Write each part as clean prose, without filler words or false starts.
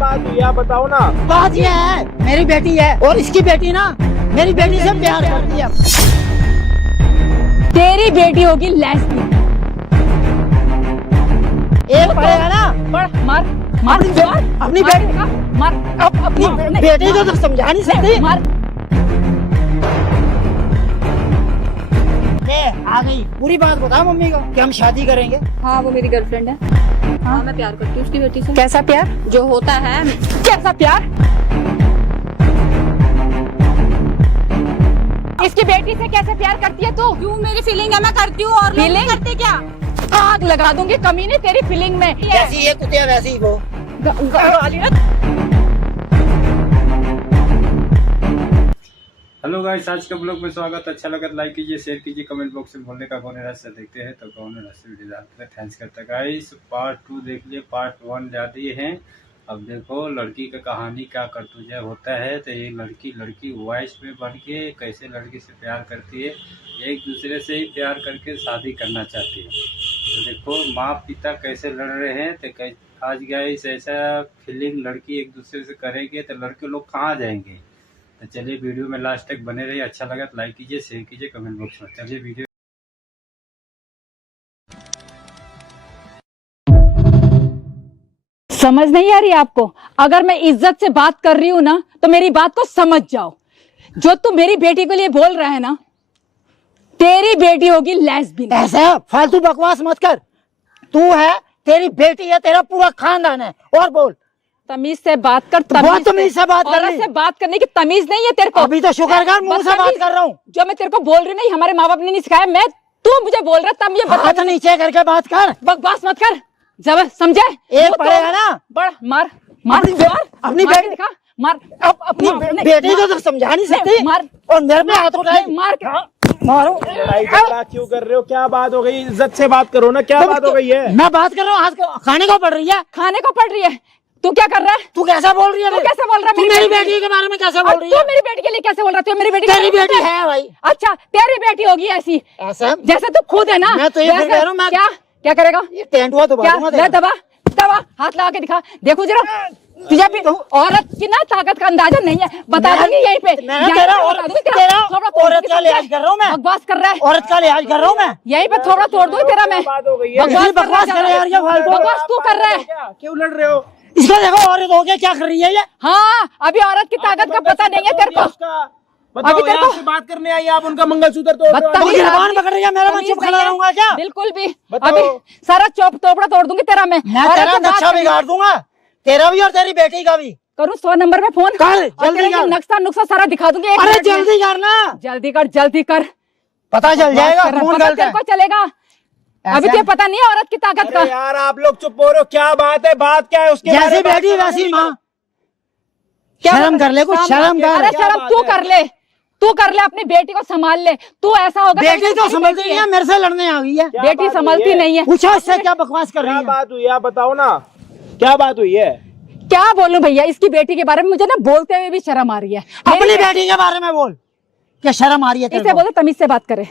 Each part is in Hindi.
बात हुई आप बताओ ना। बात ये है, मेरी बेटी है और इसकी बेटी ना मेरी बेटी से प्यार करती है। तेरी बेटी होगी लेस्बियन। एक पड़ेगा ना, पढ़, मार मार अपनी बेटी मार, अपनी बेटी को तो समझा नहीं सकती। मार। आ गई, पूरी बात बता मम्मी को कि हम शादी करेंगे। हाँ वो मेरी गर्लफ्रेंड है। हाँ मैं प्यार करती हूँ उसकी बेटी से। कैसा प्यार? जो होता है। कैसा प्यार? इसकी बेटी से कैसे प्यार करती है तू? क्यों, मेरी फीलिंग है, मैं करती हूँ। और लोग नहीं करते क्या? आग लगा दूंगी कमीने तेरी फीलिंग में। जैसी ये कुतिया वैसी ही वो। हेलो गाइस, आज के ब्लॉग में स्वागत। अच्छा लगा तो लाइक कीजिए, शेयर कीजिए, कमेंट बॉक्स में बोलने का कौन है रास्ता देखते हैं तो कौन है रास्ते वीडियो डालते हैं। थैंक्स करता गाइस। पार्ट 2 देख लिए, पार्ट 1 ज़्यादा हैं। अब देखो लड़की का कहानी क्या करतूजा होता है। तो ये लड़की वॉइस में बन के कैसे लड़की से प्यार करती है, एक दूसरे से ही प्यार करके शादी करना चाहती है। तो देखो माँ पिता कैसे लड़ रहे हैं। तो आज गाइस ऐसा फीलिंग लड़की एक दूसरे से करेंगे तो लड़के लोग कहाँ जाएंगे। तो चलिए वीडियो में लास्ट तक बने रहिए। अच्छा लगा तो लाइक कीजिए, शेयर कीजिए, कमेंट बॉक्स में। चलिए वीडियो। समझ नहीं आ रही आपको? अगर मैं इज्जत से बात कर रही हूँ ना तो मेरी बात को समझ जाओ। जो तू मेरी बेटी के लिए बोल रहा है ना, तेरी बेटी होगी लेस्बियन। ऐसा फालतू बकवास मत कर। तू है, तेरी बेटी है, तेरा पूरा खानदान है। और बोल, तमीज से बात कर। तमीज से बात कर। औरत से बात करने की तमीज नहीं है तेरे को। अभी तो शुक्र कर, मुंह से बात कर रहा हूँ। जो मैं तेरे को बोल रही नहीं, हमारे माँ बाप ने नहीं सिखाया। मैं तू मुझे बोल रहा तब मुझे हाथ नीचे करके बात कर, बकवास मत कर। जब समझे एक पड़ेगा ना, बड़ मार मार अपनी बेटी दिखा, मार अपनी बेटी को तो समझा नहीं सकती। मार और मेरे पे हाथ उठाए, मार मारो। लड़ाई झगड़ा क्यों कर रहे हो? क्या बात हो गई? इज्जत से बात करो ना, क्या बात हो गई है? मैं बात कर रहा हूँ, हाथ खाने को पड़ रही है। खाने को पड़ रही है। तू क्या कर रहा है? तू कैसा बोल रही है? तू कैसे बोल रहा है? मेरी बेटी के बारे में कैसे बोल रही है? तू मेरी बेटी के लिए कैसे बोल रहा है? मेरी बेटी तेरी बेटी है भाई। अच्छा, तेरी बेटी होगी ऐसी, ऐसा जैसे तू खुद है ना। मैं तो ये कह रहा हूँ, मैं क्या करेगा? ये टेंट हुआ तो क्या दबा दबा हाथ लगा के दिखा। देखो जरा, तुझे भी औरत की ना ताकत का अंदाजा नहीं है। बता दूंगी यहीं पे। औरत का लिहाज कर रहा हूँ मैं। बकवास कर रहा है। औरत का लिहाज कर रहा हूँ मैं। यहीं पे थोड़ा तोड़ दूँ तेरा मैं। बकवास कर रहा है यार, बकवास तू कर रहा है। क्यों लड़ रहे हो? इसको देखो, औरत हो गया क्या कर रही है ये? हाँ, अभी औरत की ताकत का पता नहीं है तेरे को। अभी तेरे को बात करने आई, आप उनका मंगलसूत्र तोड़ रहे हो। जबान पकड़ रही है, मेरा मैं चुप खड़ा रहूंगा क्या? बिल्कुल भी। अभी सारा तोपड़ा तोड़ दूंगी तेरा मैं। तेरा नक्शा बिगाड़ दूंगा, तेरा भी और तेरी बेटी का भी। करूँ 100 नंबर पे फोन? कर जल्दी कर। नक्शा सारा दिखा दूंगी। अरे जल्दी करना, जल्दी कर। पता चल जाएगा कौन गलत है। चलेगा। अभी तो पता नहीं है औरत की ताकत का। यार आप लोग चुप हो रहे हो, क्या बात है? बात क्या है उसके? जैसी बेटी वैसी माँ। शर्म कर ले, कुछ शर्म कर। अरे शर्म तू कर ले, अपनी बेटी को संभाल ले। तू ऐसा होगा। बेटी तो संभलती नहीं है, मेरे से लड़ने आ गई है। बेटी संभलती नहीं है। पूछो इससे क्या बकवास कर रही है? क्या बात हुई आप बताओ ना, क्या बात हुई है? क्या बोलूं भैया, इसकी बेटी के बारे में मुझे ना बोलते हुए भी शर्म आ रही है। अपनी बेटी के बारे में बोल, क्या शर्म आ रही है? इसे बोलो तमीज से बात करे।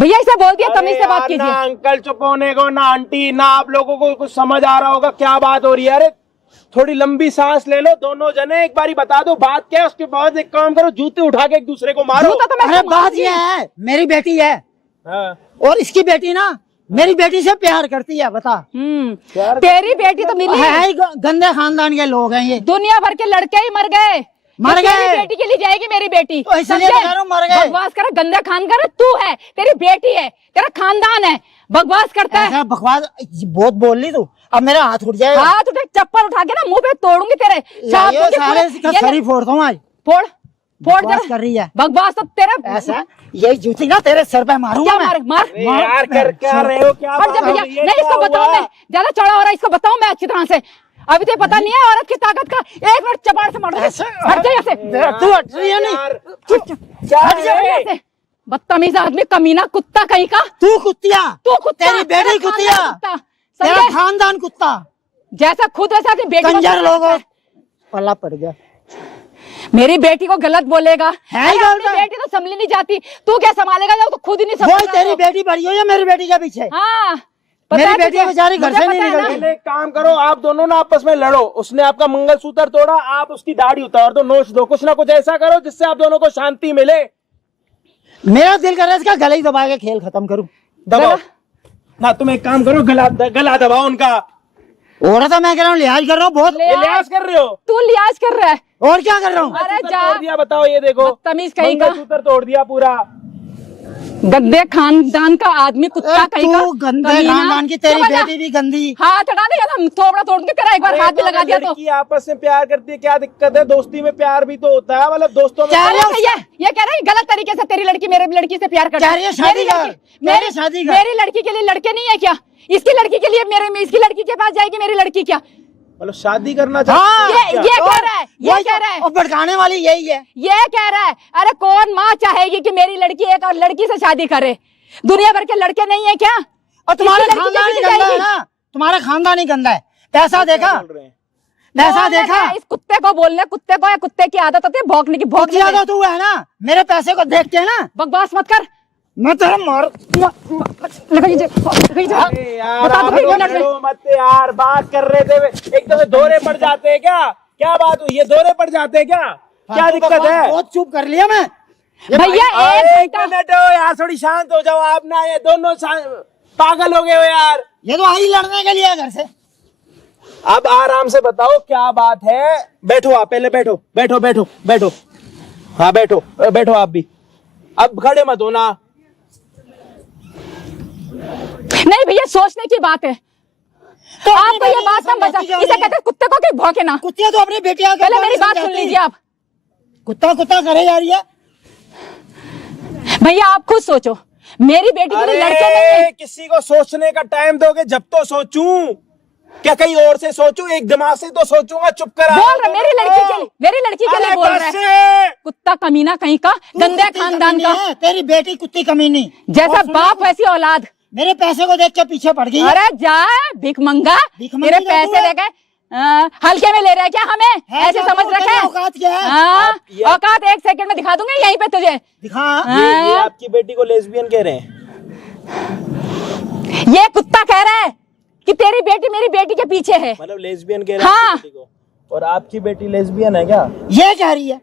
भैया इसे बोल दिया तमीज से बात कीजिए। ना अंकल चुप होने को, ना आंटी, ना आप लोगों को कुछ समझ आ रहा होगा क्या बात हो रही है। अरे थोड़ी लंबी सांस ले लो दोनों जने, एक बारी बता दो बात क्या है। उसके बाद एक काम करो, जूते उठा के एक दूसरे को मारो। अरे बात ये है, मेरी बेटी है और इसकी बेटी ना मेरी बेटी से प्यार करती है। बता, तेरी बेटी तो मिली है, गंदे खानदान के लोग हैं ये। दुनिया भर के लड़के ही मर गए। बेटी के लिए जाएगी मेरी बेटी। तो इसलिए मर गए। बकवास कर, गंदा खानदान तू है, तेरी बेटी है, तेरा खानदान है, बकवास करता है। बकवास बहुत बोल ली तू, अब मेरा हाथ उठ जाएगा। हाथ उठे, चप्पल उठा के ना मुंह पे तोड़ूंगी तेरे। सारे फोड़ता हूँ आज। फोड़ बकवास कर रही है। बकवास तो तेरा ऐसा, यही जूती ना तेरे सर पे मारूंगा मैं। मार यार कर क्या रहे हो? क्या नहीं, इसको बताऊं मैं, ज्यादा चौड़ा हो रहा है, इसको बताऊं मैं अच्छी तरह से। अभी तो पता नहीं है औरत की ताकत का। एक मिनट चपाड़ से मार दे। हट जा ऐसे। तू हट रही है नहीं? बदतमीज आदमी, कमीना कुत्ता कहीं का। तू कुत्तिया, तेरी बेटी कुत्तिया, तेरा खानदान कुत्ता। जैसा खुद वैसा अपनी बेटी कंजर लोगों पल्ला पड़ गया। मेरी बेटी को गलत बोलेगा। है बेटी तो संभली नहीं जाती, तू क्या संभालेगा जब तो खुद ही नहीं संभाल। तेरी बेटी बड़ी हो या मेरी बेटी के पीछे? हाँ, पता मेरी है बेटी तुझे? बेचारी घर मुझे से पता नहीं है ना? निकलती। पहले एक काम करो, आप दोनों ना आपस में लड़ो। उसने आपका मंगलसूत्र तोड़ा, आप उसकी दाढ़ी उतार दो, नोच दो, कुछ ना कुछ ऐसा करो जिससे आप दोनों को शांति मिले। मेरा दिल कर रहा है इसका गला ही दबा के खेल खत्म करूं। दबाओ ना, तुम एक काम करो, गला दबाओ उनका। औरत है, मैं कह रहा हूँ लिहाज कर रहा हूँ बहुत। ये लिहाज कर रहे हो? तू लिहाज कर रहा है। और क्या कर रहा हूँ? अरे मंगलसूत्र जा। तोड़ दिया, बताओ ये देखो, बदतमीज कहीं का। मंगलसूत्र तोड़ दिया पूरा। गंदे खानदान का आदमी, कुत्ता कहीं का। तू गंदे कमीना। खानदान की, तेरी चुप हो जा। बेटी भी गंदी। हाथ हटा देगा ना, थोबड़ा तोड़ के तेरा एक बार अरे हाथ भी तो लगा दिया तो। लड़की आपस में प्यार करती है, क्या दिक्कत है? दोस्ती में प्यार भी तो होता है, मतलब दोस्तों में। क्या अरे है? भैया, ये कह रहा है गलत तरीके से तेरी लड़की मेरे लड़की से प्यार करती कह रही है शादी मेरी कर, लड़की- कह रही है शादी कर। मेरी लड़की के लिए लड़के नहीं है क्या? इसकी लड़की के लिए इसकी लड़की के पास जाएगी मेरी लड़की क्या? मतलब शादी करना हाँ, चाहती है ये क्या? कह रहा है, ये वही कह तो- रहा है, और भड़काने वाली यही है। ये कह रहा है। अरे कौन माँ चाहेगी कि मेरी लड़की एक और लड़की से शादी करे? दुनिया भर के लड़के नहीं है क्या? और तुम्हारा इसकी लड़की के खानदान ही पीछे गंदा है जाएगी। ना, तुम्हारा खानदान ही गंदा है। पैसा देखा, बोल रहे हैं। पैसा बोलने देखा। का, इस कुत्ते को बोलने, कुत्ते को या कुत्ते की आदत होती है भौंकने की, भौंकने बहुत की। ज्यादा तू है ना, मेरे पैसे को देख के ना बकवास मत कर। मैं तेरा मार। लगा लीजिए, लगा लीजिए। अरे यार, बता दो आप भाई, लोग मिनट में। लड़ो मत यार, बात कर रहे थे, एकदम से दौरे पड़ जाते हैं क्या? क्या बात हुई? ये दौरे पड़ जाते हैं क्या? क्या दिक्कत है? बहुत चुप कर लिया मैं। भैया एक एक घंटा मिनट हो यार, थोड़ी शांत हो जाओ आप ना, ये दोनों पागल हो गए हो यार। ये तो आई लड़ने के लिए है घर से। अब आराम से बताओ क्या बात है। बैठो आप, पहले बैठो, बैठो बैठो बैठो। हाँ बैठो, बैठो आप भी। अब खड़े मत हो ना। नहीं भैया, सोचने की बात है। तो अपनी आपको ये बेटी बात को समझ समझती क्यों इसे नहीं कहते हैं कुत्ते को कि भौंके ना। कुत्ते तो अपनी बेटियां को पहले मेरी कौन बात सुन समझाती? लीजिए आप। कुत्ता कुत्ता करे जा रही है। भैया आप खुद सोचो, मेरी बेटी के लिए लड़के नहीं है। अरे किसी को सोचने का टाइम दोगे जब तो सोचूं, क्या कहीं और से सोचूं? एक दिमाग से तो सोचूंगा। चुप करा बोल रहे मेरी लड़की के लिए बोल रहे हैं। कुत्ता कमीना कहीं का, तू गंदे कुत्ती खानदान कमीनी का। है, तेरी बेटी कुत्ती कमीनी। जैसा और सुनो, बाप वैसी औलाद। मेरे पैसे को देख के पीछे पड़ गई है। अरे जा भिख मंगा, भिखमंगी तेरे तो तू पैसे है। देके हल्के में ले रहा है क्या हमें? है ऐसे क्या समझ तो? रखे तेरी औकात क्या है? हाँ, ये- औकात 1 सेकंड में दिखा दूंगी यहीं पे तुझे। दिखा। ये आपकी बेटी को लेस्बियन कह रहे हैं? ये कुत्ता कह रहा है कि तेरी बेटी मेरी बेटी के पीछे है। मतलब लेस्बियन कह रहे हैं हाँ। आपकी बेटी को? और आपकी बेटी लेस्बियन है क्या? ये कह रही है।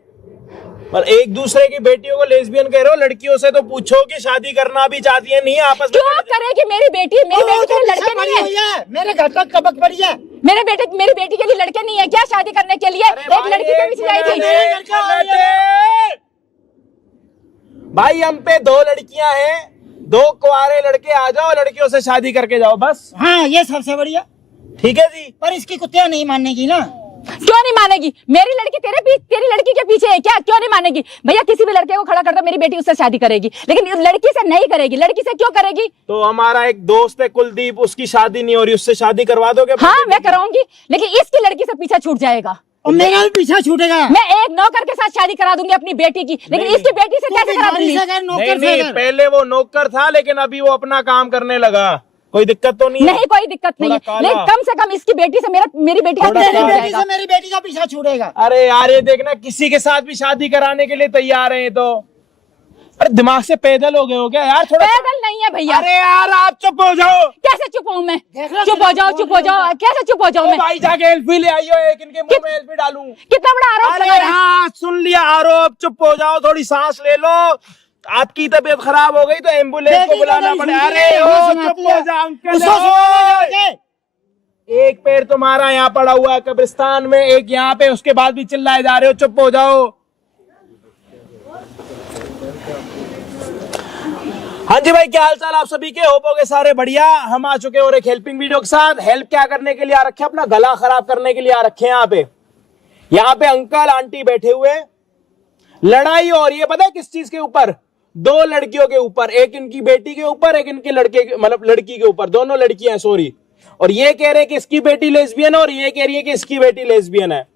पर एक दूसरे की बेटियों को लेस्बियन कह रहे हो? लड़कियों से तो पूछो कि शादी करना भी चाहती है, नहीं आपस में? क्यों करेगी मेरी बेटी के लिए लड़के नहीं है? मेरे घर तक कबक पड़ी है। मेरी बेटी के लिए लड़के नहीं है क्या शादी करने के लिए? एक लड़की के पीछे जाएगी। भाई हम पे 2 लड़कियां हैं, 2 कुंवारे लड़के आ जाओ, लड़कियों से शादी करके जाओ बस। हाँ ये सबसे बढ़िया। ठीक है जी। पर इसकी कुत्तियां नहीं मानने की ना। क्यों नहीं मानेगी? मेरी लड़की तेरी लड़की के पीछे है क्या? क्यों नहीं मानेगी? भैया किसी भी लड़के को खड़ा कर दो, मेरी बेटी उससे शादी करेगी, लेकिन इस लड़की से नहीं करेगी। लड़की से क्यों करेगी? तो हमारा एक दोस्त है कुलदीप, उसकी शादी नहीं हो रही, उससे शादी करवा दोगे? हाँ मैं कराऊंगी, लेकिन इसकी लड़की से पीछा छूट जाएगा। और मेरा भी पीछा छूटेगा। मैं एक नौकर के साथ शादी करा दूंगी अपनी बेटी की, लेकिन नहीं, इसकी बेटी से तू कैसे करा भिखारी दूंगी? से कर, नौकर नहीं से नहीं, कर। पहले वो नौकर था, लेकिन अभी वो अपना काम करने लगा। कोई दिक्कत तो नहीं है? नहीं कोई दिक्कत नहीं है, थोड़ा काला। लेकिन कम से कम इसकी बेटी से मेरी बेटी का और पीछा तेरी छूट बेटी जाएगा। से मेरी बेटी का पीछा छूटेगा। अरे यार ये देखना, किसी के साथ भी शादी कराने के लिए तैयार है तो। अरे दिमाग से पैदल हो गए हो क्या यार? थोड़ा पैदल नहीं है भैया। अरे यार आप चुप हो जाओ। कैसे चुप हूँ मैं? देख लो, चुप हो जाओ, चुप हो जाओ। कैसे चुप हो जाऊँ मैं? भाई जाके एल्फी ले आइयो, एक इनके मुंह में एल्फी डालूं। कितना बड़ा आरोप लगा अरे रहा है? हाँ सुन लिया आरोप, चुप हो जाओ, थोड़ी सांस ले लो। आपकी तबीयत खराब हो गई तो एम्बुलेंस को बेटी बुलाना तो पड़े। नहीं अरे सुनती ओ है, चुप सुनाती हो है। जा अंकल। उसको सुनाना जाके। एक पैर तुम्हारा यहाँ पड़ा हुआ है कब्रिस्तान में, एक यहाँ पे, उसके बाद भी चिल्लाए जा रहे हो। चुप हो जाओ। हाँ जी भाई, क्या हाल चाल आप सभी के? होप होगे सारे बढ़िया। हम आ चुके हैं और एक हेल्पिंग वीडियो के साथ। हेल्प क्या करने के लिए आ रखे हैं? अपना गला खराब करने के लिए आ रखे हैं। यहाँ पे अंकल आंटी बैठे हुए, लड़ाई हो रही है। पता है किस चीज के ऊपर? 2 लड़कियों के ऊपर, एक इनकी बेटी के ऊपर, एक इनके लड़के मतलब लड़की के ऊपर। दोनों लड़कियां हैं, सॉरी। और ये कह रहे हैं कि इसकी बेटी लेस्बियन है, और ये कह रही है कि इसकी बेटी लेस्बियन है।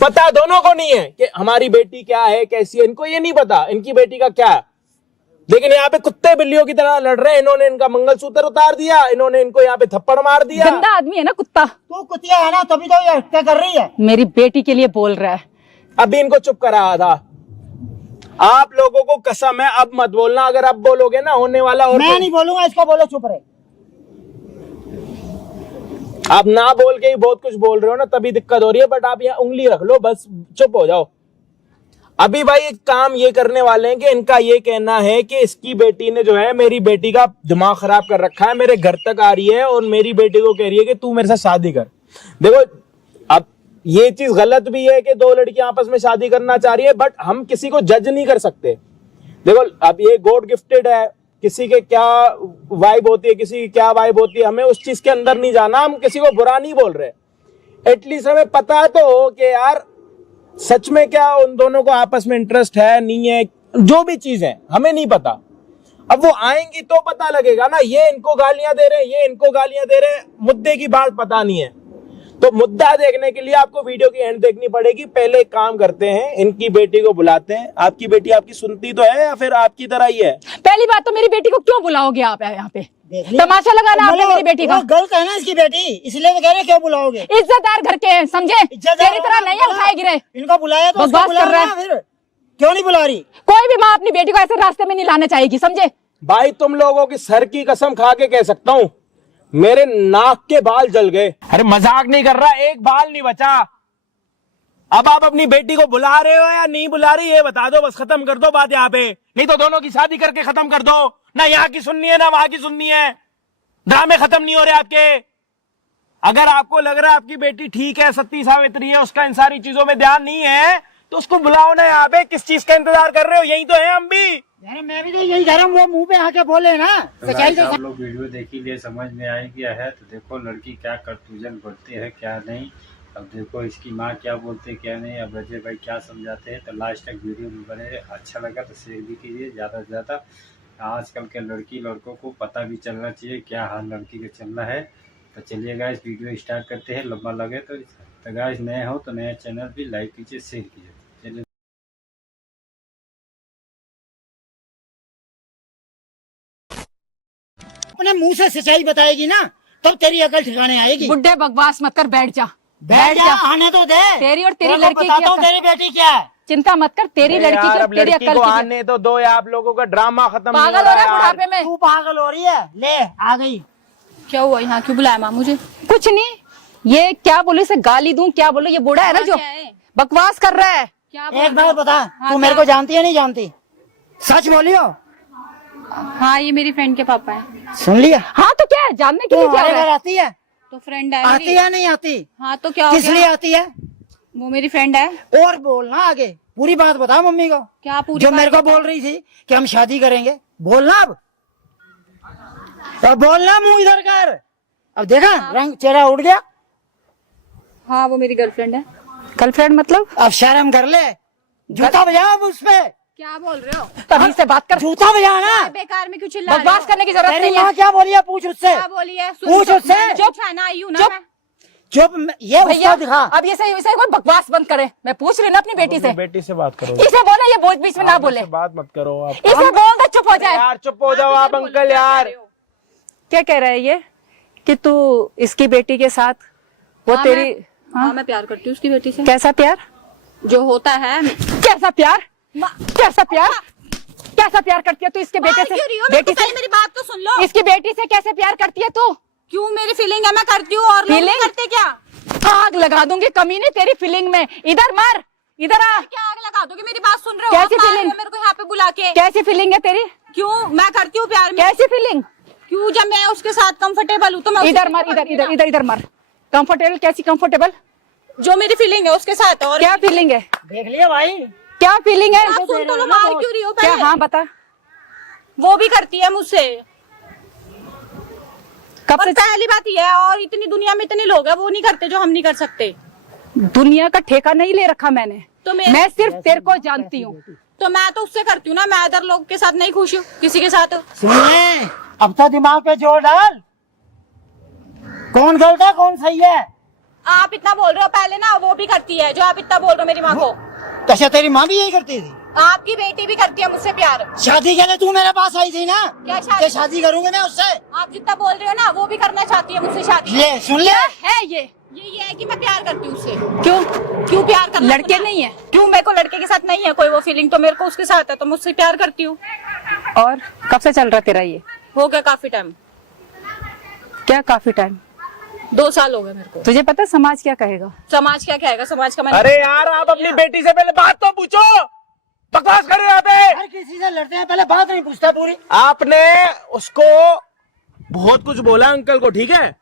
पता दोनों को नहीं है कि हमारी बेटी क्या है, कैसी है। इनको ये नहीं पता इनकी बेटी का क्या है, लेकिन यहाँ पे कुत्ते बिल्लियों की तरह लड़ रहे हैं। इन्होंने इनका मंगलसूत्र उतार दिया, इन्होंने इनको यहाँ पे थप्पड़ मार दिया। गंदा आदमी है ना कुत्ता। तू कुतिया है ना, तभी तो ये क्या कर रही है। मेरी बेटी के लिए बोल रहा है। अभी इनको चुप कराया था। आप लोगों को कसम है, अब मत बोलना। अगर अब बोलोगे ना होने वाला और मैं नहीं बोलूंगा, इसको बोलो चुप रहे। आप ना बोल के ही बहुत कुछ बोल रहे हो ना, तभी दिक्कत हो रही है। बट आप यहाँ उंगली रख लो, बस चुप हो जाओ। अभी भाई एक काम ये करने वाले हैं कि इनका ये कहना है कि इसकी बेटी ने जो है मेरी बेटी का दिमाग खराब कर रखा है, मेरे घर तक आ रही है और मेरी बेटी को कह रही है कि तू मेरे साथ शादी कर। देखो अब ये चीज गलत भी है कि दो लड़कियां आपस में शादी करना चाह रही है, बट हम किसी को जज नहीं कर सकते। देखो अब ये गॉड गिफ्टेड है, किसी के क्या वाइब होती है, किसी की क्या वाइब होती है, हमें उस चीज के अंदर नहीं जाना। हम किसी को बुरा नहीं बोल रहे, एटलीस्ट हमें पता तो हो कि यार सच में क्या उन दोनों को आपस में इंटरेस्ट है नहीं है, जो भी चीज है हमें नहीं पता। अब वो आएंगी तो पता लगेगा ना। ये इनको गालियां दे रहे हैं, ये इनको गालियां दे रहे हैं, मुद्दे की बात पता नहीं है। तो मुद्दा देखने के लिए आपको वीडियो की एंड देखनी पड़ेगी। पहले एक काम करते हैं, इनकी बेटी को बुलाते हैं। आपकी बेटी आपकी सुनती तो है या फिर आपकी तरह ही है? पहली बात तो मेरी बेटी को क्यों बुलाओगे आप यहाँ पे? तमाशा लगाना आपने मेरी बेटी का। गलत है ना इसकी बेटी, इसलिए वो कह रहे क्यों बुलाओगे? इज्जतदार घर के हैं, समझे? तेरी तरह नहीं है उठाए गिरे। इनको बुलाया तो उसको बकवास बुला कर रहा ना, फिर क्यों नहीं बुला रही? कोई भी माँ अपनी बेटी को ऐसे रास्ते में नहीं लाना चाहेगी, समझे? भाई तुम लोगों की सर की कसम खा के कह सकता हूँ, मेरे नाक के बाल जल गए। अरे मजाक नहीं कर रहा, एक बाल नहीं बचा। अब आप अपनी बेटी को बुला रहे हो या नहीं बुला रही ये बता दो, बस खत्म कर दो बात यहाँ पे। नहीं तो दोनों की शादी करके खत्म कर दो, ना यहाँ की सुननी है ना वहां की सुननी है। ड्रामे खत्म नहीं हो रहे आपके। अगर आपको लग रहा है आपकी बेटी ठीक है, सती सावित्री है, उसका इन सारी चीजों में ध्यान नहीं है, तो उसको बुलाओ ना यहाँ पे। किस चीज का इंतजार कर रहे हो? यही तो है हम भी। यार मैं भी तो यही कह रहा हूँ, वो मुंह पे आके बोले ना सच्चाई तो। आप लोग वीडियो देखी लिए समझ में आ गया है। तो देखो लड़की क्या करतूजन करती है क्या नहीं। अब देखो इसकी माँ क्या बोलते हैं क्या नहीं। अब अजय भाई क्या समझाते हैं। तो लास्ट तक वीडियो में बने रहे। अच्छा लगा तो शेयर भी कीजिए ज़्यादा से ज़्यादा। आजकल के लड़की लड़कों को पता भी चलना चाहिए क्या हाल लड़की का चल रहा है। तो चलिए गाइस वीडियो स्टार्ट करते हैं, लंबा लगे तो गाइस नए हो तो नया चैनल भी लाइक कीजिए, शेयर कीजिए। चलिए अपने मुंह से सच्चाई बताएगी ना तब तेरी अकल ठिकाने आएगी। बुड्ढे बकवास मत कर, बैठ जा। बैठ जा, आने तो दे। तेरी और तेरी तेरे को लड़की की बताता हूँ अकल- तेरी बेटी क्या है। चिंता मत कर, तेरी लड़की यार, की अब और तेरी लड़की अकल को की। आने तो दो, या आप लोगों का ड्रामा खत्म नहीं हो पागल हो रहा है यार। बुढ़ापे में। तू पागल हो रही है, ले आ गई। क्या हुआ? यहाँ क्यों बुलाया माँ मुझे? कुछ नहीं, ये क्या बोलूं, इसे गाली दूं क्या बोलूं? ये बूढ़ा है ना जो क्या है? बकवास कर रहा है। क्या एक बात बता, हाँ, तू मेरे को जानती है नहीं जानती? सच बोलियो। हाँ, ये मेरी फ्रेंड के पापा है। सुन लिया? हाँ तो क्या है, जानने के तू लिए क्या हो हमारे रहा घर है? आती है? तो फ्रेंड है आती मेरी। है नहीं आती? हाँ तो क्या हो किस लिए गया? आती है? वो मेरी फ्रेंड है। और बोलना आगे, पूरी बात बता मम्मी को। क्या पूरी जो बात मेरे को बता? बोल रही थी कि हम शादी करेंगे, बोलना अब बोलना, मुंह इधर कर। अब देखा रंग चेहरा उड़ गया। हाँ, वो मेरी गर्लफ्रेंड है। गर्लफ्रेंड मतलब? अब शर्म कर ले, जूता बजा अब उस पे। क्या बोल रहे हो? तभी से बात कर। जूता बजाना। बेकार में क्यों चिल्ला रहे बकवास हो? करने की जरूरत तेरी नहीं है। माँ क्या बोली है पूछ उससे। क्या बोली है? पूछ उससे। चुप छाना आई हूँ ना चुप। मैं। चुप, ये भैया उसका दिखा। अब ये सही कोई बकवास बंद करे। मैं पूछ रही ना अपनी बेटी से। बेटी से बात करो, इसे बोला ये बोझ बीच में ना बोले। इससे बात मत करो आप। इसे बोल दे चुप हो जाए। यार चुप हो जाओ आप अंकल यार। क्या कह रहा है ये कि तू इसकी बेटी के साथ वो हाँ, तेरी हाँ, मैं प्यार करती हूँ उसकी बेटी से। कैसा प्यार? जो होता है। कैसा प्यार? कैसा प्यार? कैसा प्यार करती है तू इसके बेटे से? बेटी से मेरी बात तो सुन लो। इसकी बेटी से कैसे प्यार करती है तू? क्यों? मेरी फीलिंग है, मैं करती हूँ और लोग नहीं Feeling? करते क्या? आग लगा दूंगी कमीने तेरी फीलिंग में। इधर मार, इधर आ। क्या आग लगा दोगे? मेरी बात सुन रहे हो? कैसी आप मार रहे feeling? हो मेरे को यहाँ पे बुला के। कैसी फीलिंग है तेरी? क्यों? मैं करती हूँ प्यार में। कैसी फीलिंग? क्यों? जब मैं उसके साथ कंफर्टेबल हूँ तो मैं इधर मार, इधर इधर इधर इधर मार। कंफर्टेबल? कैसी कंफर्टेबल? जो मेरी फीलिंग है उसके साथ। और क्या फीलिंग है? देख लिया भाई, क्या फीलिंग है? आप सुन तो लो, मार क्यों रही हो क्या? पहले? हाँ बता। वो भी करती है मुझसे। कब और से? पहली बात यह है, और इतनी दुनिया में इतने लोग हैं वो नहीं करते जो हम नहीं कर सकते। दुनिया का ठेका नहीं ले रखा मैंने। तो मैं सिर्फ तेरे को जानती हूँ। तो मैं तो उससे करती हूँ ना। मैं अदर लोग के साथ नहीं खुश हूँ, किसी के साथ। सुनिए, अब तो दिमाग पे जोर डाल। कौन गलत है कौन सही है? आप इतना बोल रहे हो, पहले ना वो भी करती है जो आप इतना बोल रहे हो मेरी माँ को। तो अच्छा तेरी माँ भी यही करती थी? आपकी बेटी भी करती है मुझसे प्यार। शादी के लिए तू मेरे पास आई थी ना? क्या शादी? कि शादी करूंगा मैं उससे। आप जितना बोल रहे हो ना, वो भी करना चाहती है मुझसे शादी। ये सुन ले, है ये ये है कि मैं प्यार करती हूँ उससे। क्यों? क्यों प्यार करना? लड़के नहीं है? क्यों? मेरे को लड़के के साथ नहीं है कोई वो फीलिंग, तो मेरे को उसके साथ है, तो मुझसे प्यार करती हूँ। और कब से चल रहा तेरा ये? हो गया काफी टाइम। क्या काफी टाइम? 2 साल हो गए मेरे को। तुझे पता समाज क्या कहेगा? समाज क्या कहेगा? समाज का मैंने अरे यार आप अपनी बेटी से पहले बात तो पूछो, बकवास कर रहे हो यहाँ पे। हर किसी से लड़ते हैं, पहले बात नहीं पूछता पूरी। आपने उसको बहुत कुछ बोला अंकल को, ठीक है,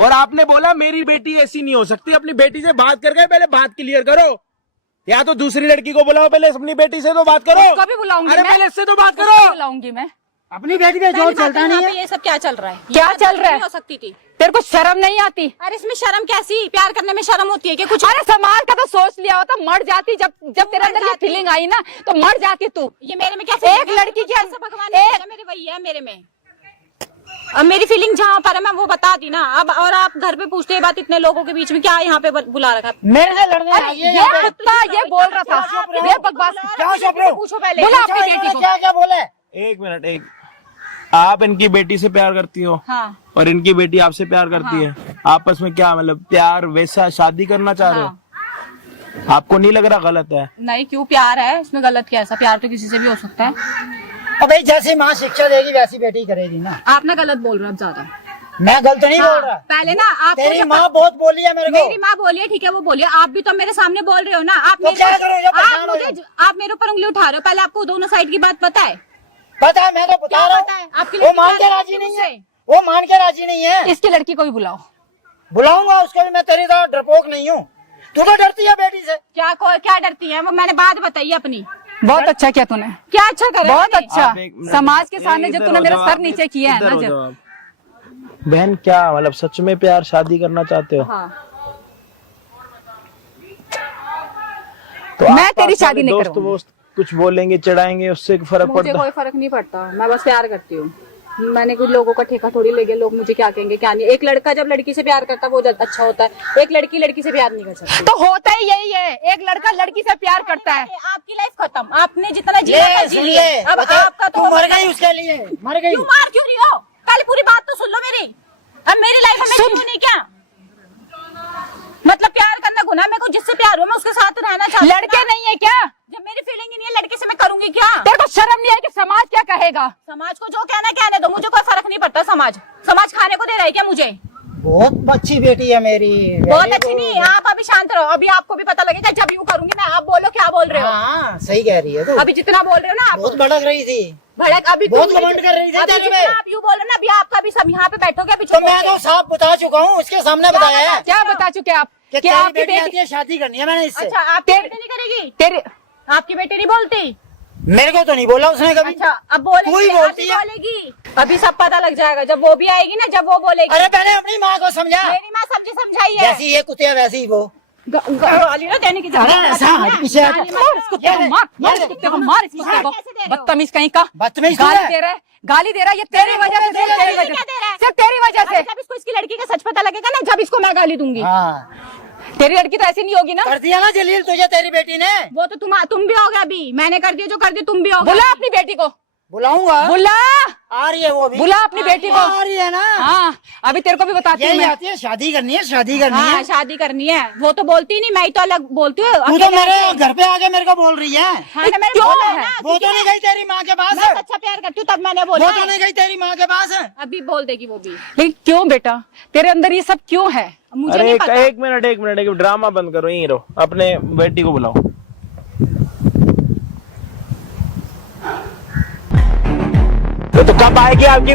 और आपने बोला मेरी बेटी ऐसी नहीं हो सकती। अपनी बेटी से बात करके पहले बात क्लियर करो, या तो दूसरी लड़की को बुलाओ, पहले अपनी बेटी से तो बात करो। उसको भी बुलाऊंगी अरे मैं। पहले इससे तो बात उसको करो। बुलाऊंगी मैं। अपनी बेटी पे जोर पहली बात चलता तो नहीं यहाँ है। पे ये सब क्या चल रहा है? क्या ये बात चल रहा है? नहीं हो सकती थी। तेरे को शर्म नहीं आती? अरे इसमें शर्म कैसी? प्यार करने में शर्म होती है कि कुछ? अरे समाज का तो सोच लिया होता, मर जाती। जब तेरे अंदर ये फीलिंग आई ना तो मर जाती तू। ये मेरे में कैसे? एक लड़की के ऐसा भगवान ने भेजा, मेरे वही है मेरे में। अब मेरी फीलिंग जहाँ पर है मैं वो बता दी ना। अब और आप घर पे पूछते हैं बात इतने लोगों के बीच में, क्या यहाँ पे बुला रखा? मेरे से लड़ने अरे आई है ये यहाँ पे। कुत्ता ये बोल रहा था, ये बकवास। क्या चुप रहो? पूछो पहले। बोला अच्छा, अपनी बेटी इन्होंने को। क्या क्या बोला है? एक मिनट, एक, आप इनकी बेटी से प्यार करती हो हाँ और इनकी बेटी आपसे प्यार करती है, आपस में क्या मतलब प्यार वैसा शादी करना चाह रहे हो? आपको नहीं लग रहा गलत है? नहीं, क्यों? प्यार है, इसमें गलत क्या है? ऐसा प्यार तो किसी से भी हो सकता है। अब भाई जैसी माँ शिक्षा देगी वैसी बेटी करेगी ना। आप ना गलत बोल रहे हो अब ज्यादा। मैं गलत नहीं बोल रहा। पहले ना आप तेरी माँ बहुत बोली है मेरे को। मेरी माँ बोलिए, ठीक है वो बोलिए। आप भी तो मेरे सामने बोल रहे हो ना। आप तो क्या करूं, जब परेशान हो आप मेरे ऊपर उंगली उठा रहे हो। पहले आपको दोनों साइड की बात पता है? पता है, मैं तो बता क्या रहा पता है? हूँ। आपके लिए वो मान के क्या राजी है नहीं मुझसे? है, वो मान के राजी नहीं है। इसकी लड़की को भी बुलाओ। बुलाऊंगा उसको भी, मैं तेरी तरह डरपोक नहीं हूँ। तू तो डरती है बेटी से। क्या डरती है? वो मैंने बात बताई अपनी। बहुत अच्छा किया तूने, क्या अच्छा करे? बहुत अच्छा। आप एक मिनट- समाज के सामने इधर जब तूने हो मेरा जाओ सर आप, नीचे किया है इधर ना, हो जब जाओ आप। बहन क्या मतलब सच में प्यार शादी करना चाहते हो? हाँ तो मैं आसपास तेरी शादी वाले नहीं दोस्त करूंगी। वोस्त कुछ बोलेंगे, चिढ़ाएंगे, उससे फर्क मुझे पड़ता? कोई फर्क नहीं पड़ता, मैं बस प्यार करती हूँ। मैंने कुछ लोगों का ठेका थोड़ी ले गया। लोग मुझे क्या कहेंगे क्या नहीं। एक लड़का जब लड़की से प्यार करता है वो अच्छा होता है। एक लड़की लड़की से प्यार नहीं कर सकती। तो होता ही यही है, एक लड़का लड़की से प्यार करता है। आपकी लाइफ खत्म। आपने जितना जिया था ले जी सुन लिया। ले, अब बता, आपका तू तो मर गई उसके लिए, मर गई। क्यों मार क्यों रही हो? पहले पूरी बात तो सुन लो मेरी। अब मेरी लाइफ में सुन। क्यों नहीं? क्या मतलब प्यार करना गुनाह? मेरे को जिससे प्यार हुआ मैं उसके साथ रहना चाहती हूँ। लड़के नहीं है क्या? जब मेरी फीलिंग ही नहीं है लड़के से, मैं करूंगी क्या? तेरे को शर्म नहीं है कि समाज क्या कहेगा? समाज को जो कहना कहने दो, मुझे कोई फर्क नहीं पड़ता। समाज खाने को दे रहा है क्या मुझे? बहुत अच्छी बेटी है मेरी। बहुत अच्छी नहीं। आप अभी शांत रहो। अभी आपको भी पता लगेगा जब यूं करूंगी मैं। आप बोलो क्या बोल रहे हो? हाँ सही कह रही है तू। अभी जितना बोल रहे हो ना आप बहुत भड़क रही थी। भड़क। अभी बहुत तुम घमंड कर रही थी अभी तेरे जितना में। आप यूं बोल रहे हो ना, अभी आपका भी सब यहाँ पे बैठोगे अभी तो चुप मैं होके। तो साफ बता चुका हूँ, उसके सामने बताया है क्या बता चुके आप कि कि तेरी आपकी बेटी आती बेटी है, शादी करनी है मैंने इससे। अच्छा आपकी बेटी नहीं करेगी? तेरे आपकी बेटी नहीं बोलती? मेरे को तो नहीं बोला उसने कभी। अच्छा अब बोलेगी। तू ही बोलती अभी है। बोलेगी। अभी सब पता लग जाएगा जब वो भी आएगी ना, जब वो बोलेगी। अरे पहले अपनी माँ को समझा। मेरी माँ समझाई है। जैसी ये कुत्ते वैसी ही वो। गाली ना देने की अरे ऐसा हाथ पीछे हट। गाली मत मार इस कुत्ते को, मार इस कुत्ते को, मार इस कुत्ते को। कैसे दे रहे हो? बदतमीज कहीं का। बदतमीज गाली तू है। दे रहा है, गाली दे रहा है। ये तेरी वजह से, सिर्फ तेरी वजह क्या दे रहा है? से, सिर्फ तेरी वजह अरे से। जब इसको इसकी लड़की का सच पता लगेगा ना, जब इसको मैं गाली दूंगी। हाँ तेरी लड़की तो ऐसी नहीं होगी ना। कर दिया ना जलील तुझे तेरी बेटी ने। वो तो तुम भी हो गए। अभी मैंने कर दिया जो कर दिया, तुम भी हो गए। बुला अपनी बेटी को, बुलाऊंगा। बुला, आ रही है वो भी। बुला अपनी बेटी को। आ रही है ना। हाँ अभी तेरे को भी बताती हूँ यही मैं। आती है, शादी करनी है, शादी करनी हाँ है। शादी करनी है। वो तो बोलती नहीं, मैं ही तो अलग बोलती हूँ। तू तो अकेले मेरे आके। घर पे आके मेरे को बोल रही है। हाँ ना, मैंने क्यों बोला है? ना, वो तो नहीं गई तेरी माँ के पास। मैं सच्चा प्यार करती हूँ तब मैंने वो बोला तो है। नहीं गई तेरी माँ के पास। अभी बोल देगी वो भी। लेकिन क्यों बेटा, तेरे अंदर ये सब क्यों है? मुझे अरे नहीं पता। एक मिनट, एक ड्रामा बंद करो, यहीं रहो, अपने बेटी को बुलाओ। तो कब आएगी आपकी